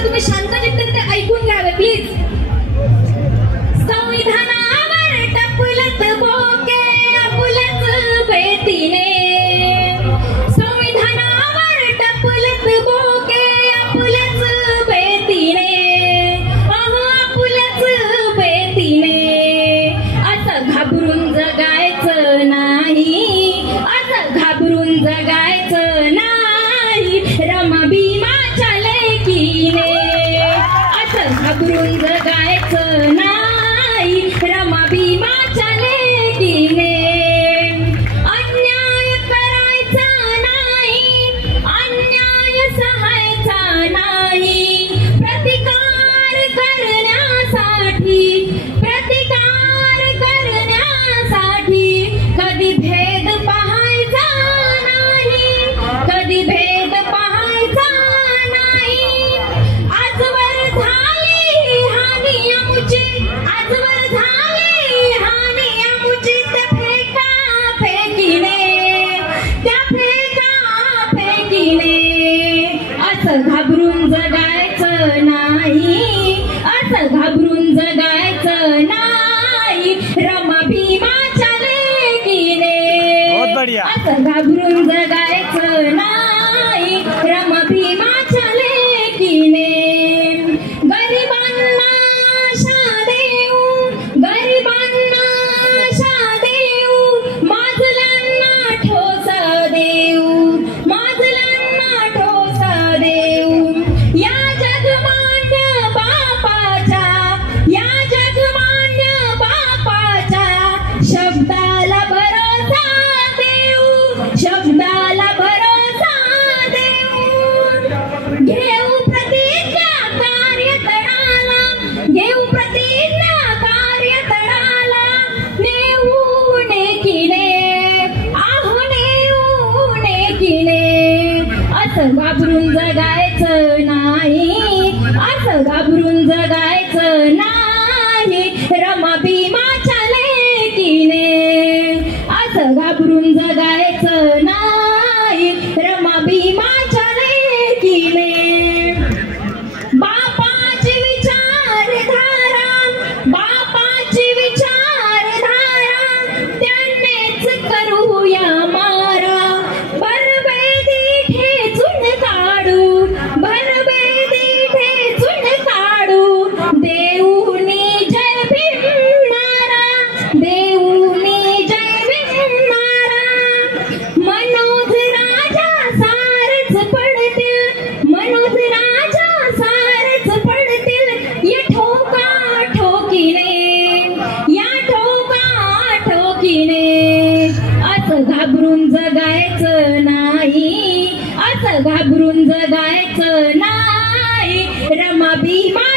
सांगते तुम्ही शांत चित्ताने ते ऐकून घ्यावे प्लीज. संविधानावर टपलत बोके आपुलच बेतीने, संविधानावर टपलत बोके आपुलच बेतीने, आपुलच बेतीने. असं घाबरून जगायचं नाही, असं घाबरून जगायचं नाही रमा भीमाच्या लेकीने. असं घाबरून जगायचं नाही रमा भीमाच्या लेकीने. अन्याय करायचा नाही, अन्याय सहायचा नाही, प्रतिकार करण्यासाठी, प्रतिकार करण्यासाठी कधी भेद पाहायचा नाही, कधी भेद पाहायचा नाही. आजवर झाली हानी अमुचित, आजवर झाली हानी अमुचित फेका फेकीने, त्या फेका फेकीने. असं घाबरून जगायचं नाही, असं घाबरून जगायचं नाही रमा भीमाच्या लेकीने. असं घाबरून जगायचं नाही रमा भीमाच्या लेकीने. गरिबांना आशा देऊ, गरिबांना आशा देऊ, माजल्यांना ठोस देऊ, माजल्यांना ठोस देऊ. या जगमान्य बापाच्या, या जगमान्य बापाच्या शब्दाला भरोसा देऊ, शब्दाला भरोसा देऊ. घेऊ प्रतिज्ञा कार्यतळाला, घेऊ प्रतिज्ञा कार्यतळाला, नेऊ नेकीने, आहो नेऊ नेकीने. असं घाबरून जगायचं नाही, असं घाबरून जगायचं नाही रमा भीमाच्या लेकीने. असं घाबरून जगायचं नाही रमा भीमाच्या लेकीने. बापाची विचारधारा, बापाची विचारधारा, त्यांनीच करूया मारा. भरबेदी ठेचून काढू, भरबेदी ठेचून काढू. देऊनी जय भीमणारा, देऊनी जय भीमणारा. मनोज राजा सारच पडतील, मनोज राजा सारच पडतील या ठोका ठोकीने, या ठोका ठोकीने. असं घाबरून जगायचं नाही, असं घाबरून जगायचं नाही रमा भीमा